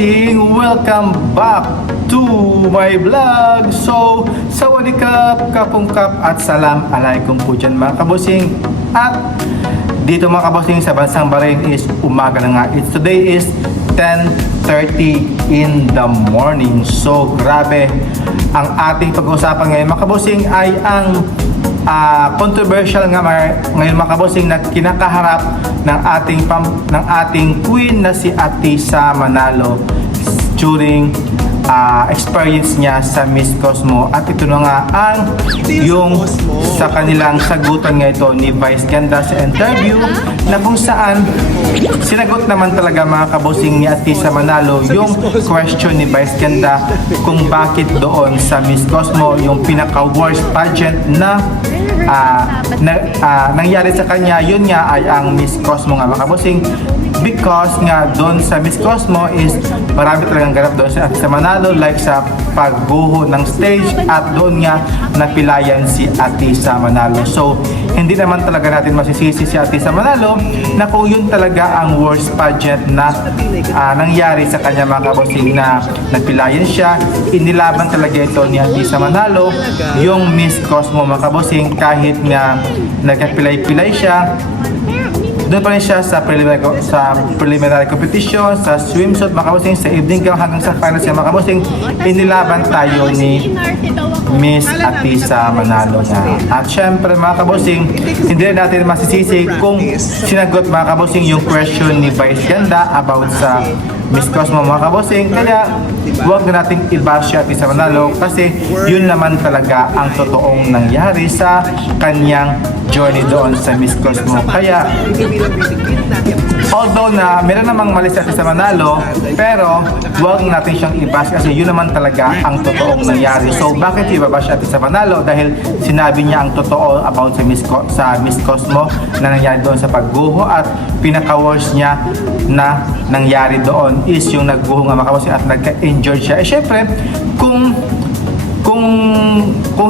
kabosing, welcome back to my vlog. So, sawadikap, kapungkap at salam alaikum po dyan mga kabosing. At dito mga kabosing sa bansang Bahrain is umaga na nga. Today is 10:30 in the morning. So, grabe. Ang ating pag-uusapan ngayon mga kabosing ay ang controversial nga ngayon mga kabosing na kinakaharap ng ating queen na si Atisa Manalo during experience niya sa Miss Cosmo. At ito na nga ang yung sa kanilang sagutan nga ito ni Vice Ganda sa interview na kung saan sinagot naman talaga mga kabosing ni Atisa Manalo yung question ni Vice Ganda kung bakit doon sa Miss Cosmo yung pinaka-worst pageant na nangyari sa kanya, yun nga ay ang Miss Cosmo nga mga kabosing, because nga doon sa Miss Cosmo is marami talagang ganap doon sa Atisa Manalo, like sa pagguho ng stage, at doon nga napilayan si Atisa Manalo. So hindi naman talaga natin masisisi si Atisa Manalo na kung yun talaga ang worst pageant na nangyari sa kanya mga kabosing, na napilayan siya. Inilaban talaga ito ni Atisa Manalo yung Miss Cosmo mga kabosing, kahit nga nagkapilay-pilay siya. Doon pa rin siya sa preliminary competition, sa swimsuit mga kabosing, sa evening gown hanggang sa finals mga kabosing. Inilaban tayo ni Miss Atisa Manalo nga. At syempre mga kabosing, hindi rin natin masisisi kung sinagot mga kabosing yung question ni Vice Ganda about sa Miss Cosmo mga kabosing. Kaya huwag na nating i-bash si Atisa Manalo kasi yun naman talaga ang totoong nangyari sa kanyang journey doon sa Miss Cosmo. Kaya although na meron namang mali sa Atisa Manalo, pero huwag natin siyang i-bash kasi yun naman talaga ang totoong nangyari. So bakit i-bash si Atisa Manalo? Dahil sinabi niya ang totoo about sa Miss Cosmo na nangyari doon sa pagguho, at pinaka-worst niya na nangyari doon is yung nagguho nga makabosing at nagka-injured siya. Eh syempre, kung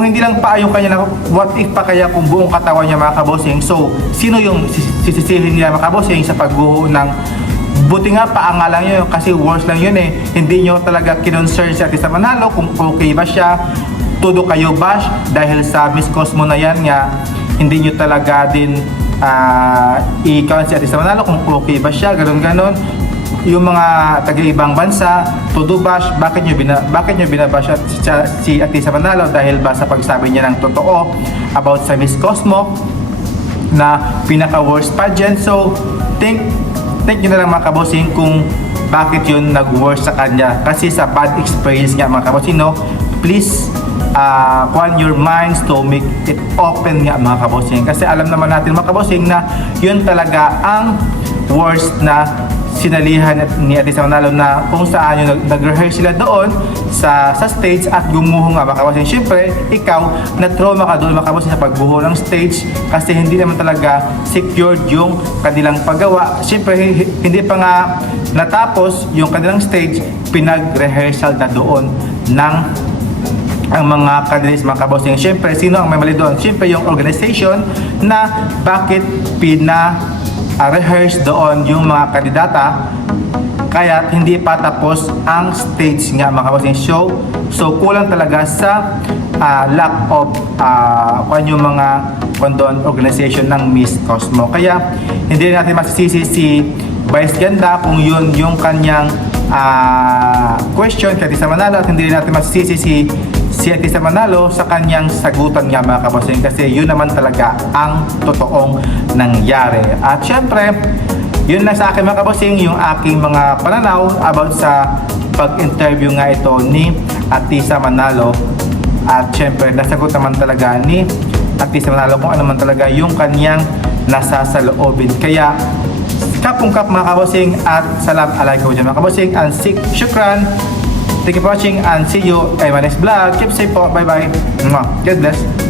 hindi lang pa yung kanya na what if pa kaya kung buong katawan niya mga kabosing, so sino yung sisisihin niya mga kabosing sa pagguho ng buti nga paanga lang yun kasi worse lang yun eh. Hindi nyo talaga kinonsern si Atisa Manalo kung okay ba siya, todo kayo bash dahil sa Miss Cosmo na yan nga, hindi nyo talaga din i-count si Atisa Manalo kung okay ba siya, ganon. Yung mga taga-ibang bansa, todo bash, bakit nyo binabash si Atisa Manalo dahil ba sa pagsabi niya ng totoo about sa Miss Cosmo na pinaka-worst pageant. So think nyo na lang mga kabosing kung bakit yun nag-worst sa kanya, kasi sa bad experience nga mga kabosing, no? Please kuhan your minds to make it open nga mga kabosing, kasi alam naman natin mga kabosing na yun talaga ang worst na sinalihan ni Atisa Manalo, na kung saan yung nag-rehearse sila doon sa stage at gumuho nga mga kabosing. Siyempre, ikaw na-trauma ka doon mga kabosing sa pagbuho ng stage kasi hindi naman talaga secured yung kanilang paggawa. Siyempre, hindi pa nga natapos yung kanilang stage, pinag-rehearsal na doon ng ang mga candidates mga kabosing. Siyempre, sino ang may mali doon? Siyempre, yung organization na bakit rehearse doon yung mga kandidata, kaya hindi pa tapos ang stage nga mga kabosing show. So kulang talaga sa lack of yung mga organization ng Miss Cosmo. Kaya hindi natin masisisi si Vice Ganda kung yun yung kanyang question kay Atisa Manalo, at hindi natin masisisi si Atisa Manalo sa kanyang sagutan nga mga kabosing, kasi yun naman talaga ang totoong nangyari. At syempre, yun lang sa akin mga kabosing, yung aking mga pananaw about sa pag-interview nga ito ni Atisa Manalo. At syempre, nasagot naman talaga ni Atisa Manalo kung ano man talaga yung kanyang nasasaloobin. Kaya kapungkap mga kabosing, at salam alaikum dyan mga kabosing, and shukran. Thank you for watching and see you in my next vlog. Keep safe po. Bye bye. God bless.